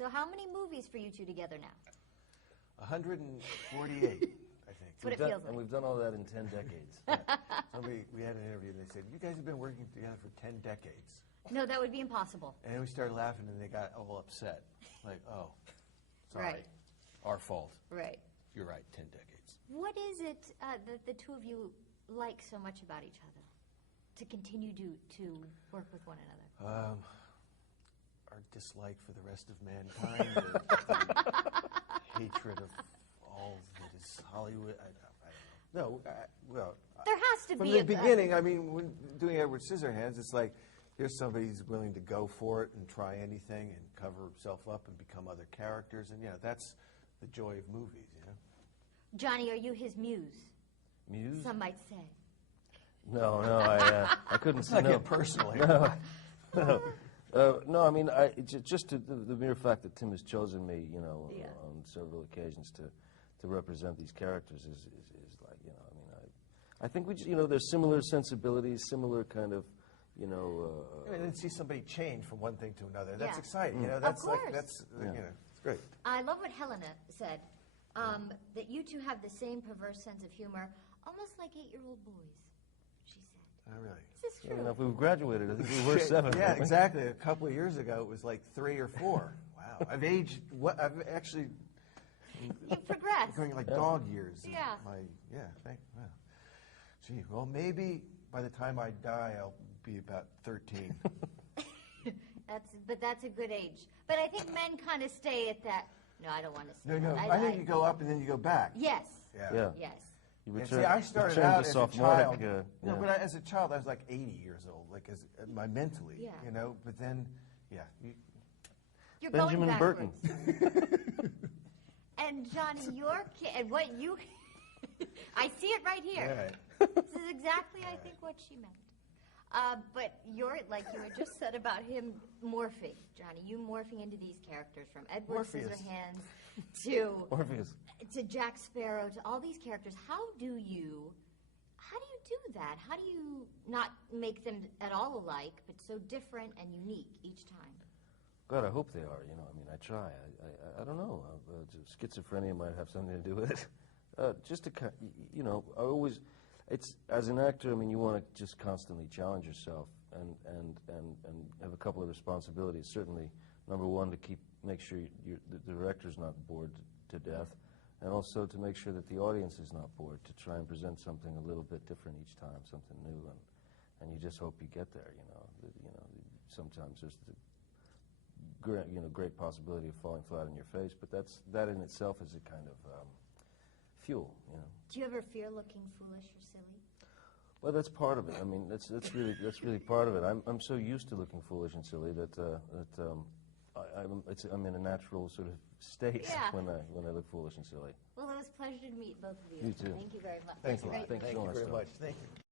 So how many movies for you two together now? 148, I think. That's what it feels like. And we've done all that in 10 decades. We had an interview, and they said, you guys have been working together for 10 decades. No, that would be impossible. And then we started laughing, and they got all upset. Like, oh, sorry. Right. Our fault. Right. You're right, 10 decades. What is it that the two of you like so much about each other to continue to work with one another? Our dislike for the rest of mankind, the hatred of all that is Hollywood. I don't know. No, well, there has to from be the beginning. I mean, when doing Edward Scissorhands, it's like here's somebody who's willing to go for it and try anything and cover himself up and become other characters, and that's the joy of movies. Johnny, are you his muse? Muse? Some might say. No, I couldn't say Not no. get personally. No, I mean, just the mere fact that Tim has chosen me, on several occasions to represent these characters is like, I mean, I think we just, there's similar sensibilities, similar kind of, And then see somebody change from one thing to another. That's Yeah. exciting. Of course. It's great. I love what Helena said, that you two have the same perverse sense of humor, almost like 8-year-old boys, she said. Oh, really? Is this true? if we graduated, I think we were 7. Yeah, exactly. A couple of years ago, it was like 3 or 4. Wow. I've aged. I've actually. You've progressed. Going like dog years. Yeah. Wow. Gee, well, maybe by the time I die, I'll be about 13. But that's a good age. But I think men kind of stay at that. No, I don't want to say No. that. I think you go up and then you go back. Yes. Yeah. Yes. You Yeah, return, see, I started return out to as a sophomoric, child. But as a child, I was like 80 years old, like mentally. Yeah. But then, You're Benjamin going Burton. backwards. And Johnny, your kid, and what you, I see it right here. Yeah. This is exactly, I think, what she meant. But you're, like you had just said about him morphing, Johnny, you morphing into these characters from Edward Morpheus. Scissorhands to Morpheus. to Jack Sparrow, to all these characters. How do you do that? How do you not make them at all alike, but so different and unique each time? God, I hope they are. I mean, I try. I don't know. Schizophrenia might have something to do with it. I always, it's as an actor. I mean, you want to just constantly challenge yourself and have a couple of responsibilities. Certainly, number one, to make sure the director's not bored to death, and also to make sure that the audience is not bored. To try and present something a little bit different each time, something new, and you just hope you get there. Sometimes there's the great possibility of falling flat on your face, but that in itself is a kind of fuel. Do you ever fear looking foolish or silly? Well, that's part of it. I mean, that's really part of it. I'm so used to looking foolish and silly that I'm in a natural sort of state when I look foolish and silly. Well, it was a pleasure to meet both of you. You too. Thank you very much. Thanks a lot. Great. Thank you so much. Thank you very much. Thank you.